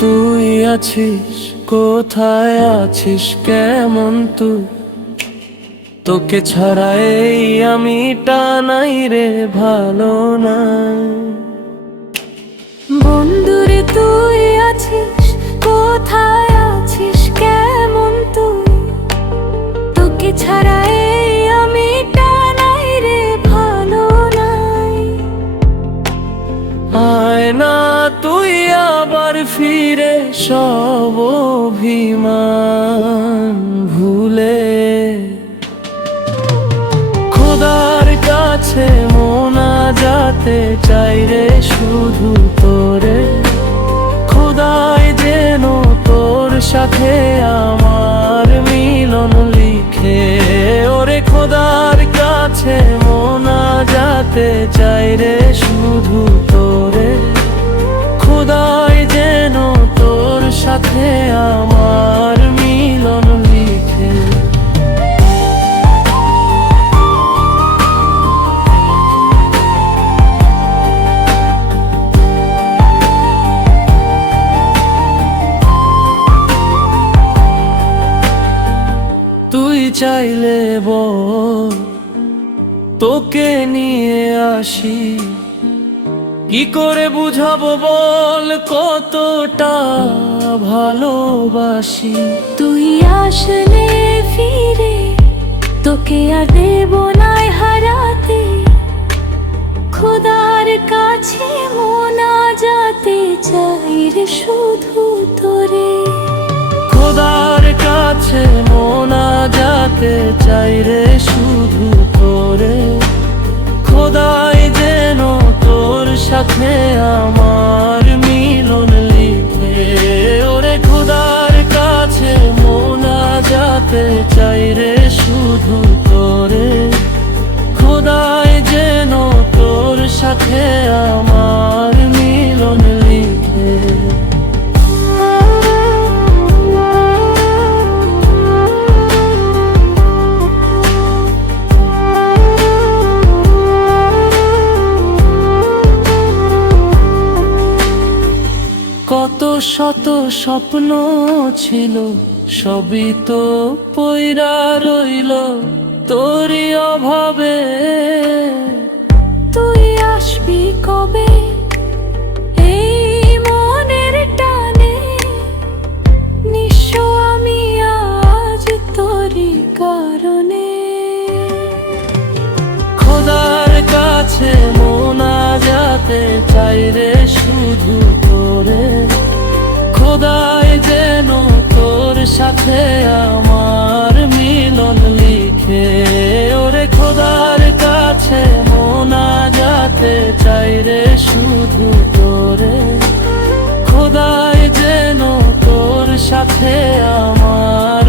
তুই আছিস কোথায় আছিস কেমন তুই তোকে ছাড়া এই আমি টানাই রে ভালো না ফিরে সব অভিমান ভুলে খোদার কাছে মোনা যাতে চাই রে শুধু তোরে খোদায় যেন তোর সাথে আমার মিলন লিখে ওরে খোদার কাছে মোনা যাতে চাই রে চাইলে বল তোকে নিয়ে আসি কি করে বুঝাবো বল কতটা ভালোবাসি তুই আসলে ফিরে তোকে আর দেব নাই হারাতে খোদার কাছে মোনা যাতে চাই রে শুধু তোরে পেতে চাই রে শুধু তোরে খোদাই যেন তোর সাথে আমার মিলন লিখে ওরে খোদার কাছে মোনা যাতে চাই রে শুধু তোরে খোদাই যেন তোর সাথে আমার কত শত স্বপ্ন ছিল সবই তো পৈরা রইল তোরই অভাবে তুই আসবি কবে কাছে মোনা যাতে চাই রে শুধু তোরে খোদায় যেন তোর সাথে আমার মিলন লিখে ওরে খোদার কাছে মোনা যাতে চাই রে শুধু তোরে খোদায় যেন তোর সাথে আমার